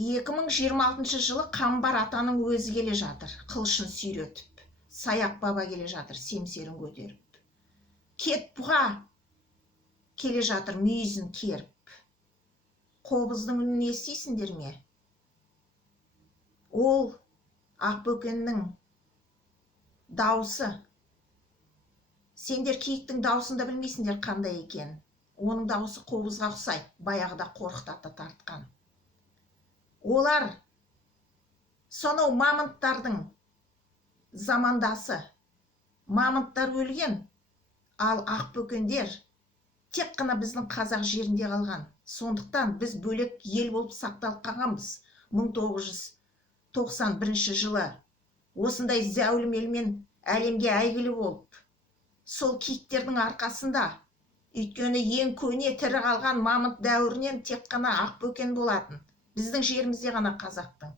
2026 жылы Қамбар атаның өзі келе жатыр, қылышын сүйретіп. Саяқ баба келе жатыр, семсерін көтеріп. Кет бұға келе жатыр, мүйізін керіп. Қобыздың үнін естисіңдер ме? Ол Ақбөкеннің дауысы. Сендер киіктің дауысын да білмейсіңдер қандай екен. Оның дауысы қобызға ұқсайды, баяғыда қорқытата тартқан. Олар сонау мамонттардың замандасы. Мамонттар өлген, ал Ақбөкендер тек қана біздің қазақ жерінде қалған. Сондықтан біз бөлек ел болып сақталып қалғанбыз. 1991 жылы осындай зәулім елмен әлемге әйгілі болып, сол киіктердің арқасында, өйткені ең көне тірі қалған мамонт дәуірінен тек қана Ақбөкен болатын. Біздің жерімізде ғана қазақтың.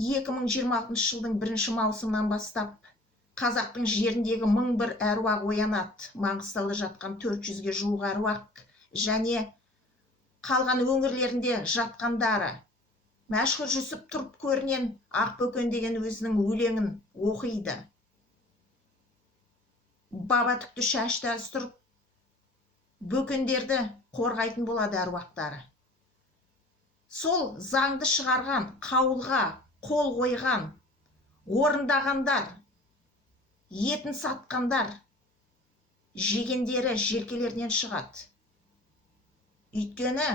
2026 жылдың 1 маусымнан бастап қазақтың жеріндегі 1001 әруақ оянады. Маңғыстауда жатқан 400-ге жуық әруақ және қалған өңірлерінде жатқандары. Мәшһүр Жүсіп тұрып көрінен Ақбөкен деген өзінің өлеңін оқиды. Баба түкті шашты тұрып бөкендерді қорғайтын болады әруақтары. Сол заңды шығарған, қаулға қол қойған, орындағандар, етін сатқандар, жегендері желкелерінен шығады. Өйткені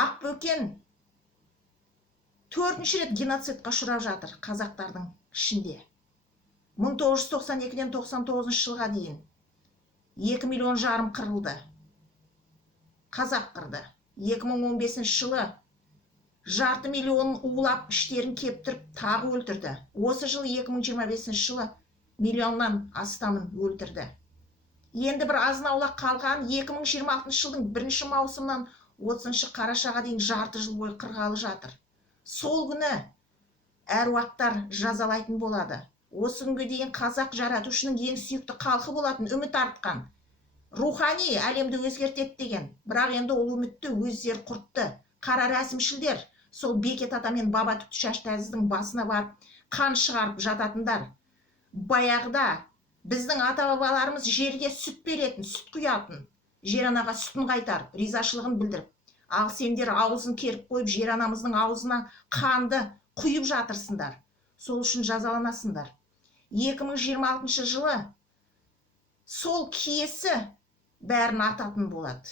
Ақбөкен 4-ші рет геноцидқа ұшырап жатыр қазақтардың ішінде. 1992-ден 99 жылға дейін 2,5 миллион қырылды. Қазақ қырды. 2015 жылы 500 миллион улап іштерін кептіріп тағы өлтірді. Осы жыл 2025 жылы миллионнан астамын өлтірді. Енді бір азынаулақ қалған 2026 жылдың 1 маусымнан 30 қарашаға дейін жарты жыл бойы қырғалы жатыр. Сол күні әруақтар жазалайтын болады. Осы күнге дейін қазақ жаратушының ең сүйікті халқы болатын, үміт артқан. Рухани әлемді өзгертеді деген. Бірақ енді ол үмітті өздері құртты. Қара рәсімшілдер сол Бекет ата мен баба түкті шашты әзіздің басына барып қан шығарып жататындар. Баяғыда біздің ата-бабаларымыз жерге сүт беретін, сүт құятын. Жер анаға сүтін қайтарып, ризашылығын білдіріп. Ал сендер аузын керіп қойып, жер анамыздың аузына қанды құйып жатырсыңдар. Сол үшін жазаланасыңдар. 2026 жылы сол киесі бәрін ататын болады.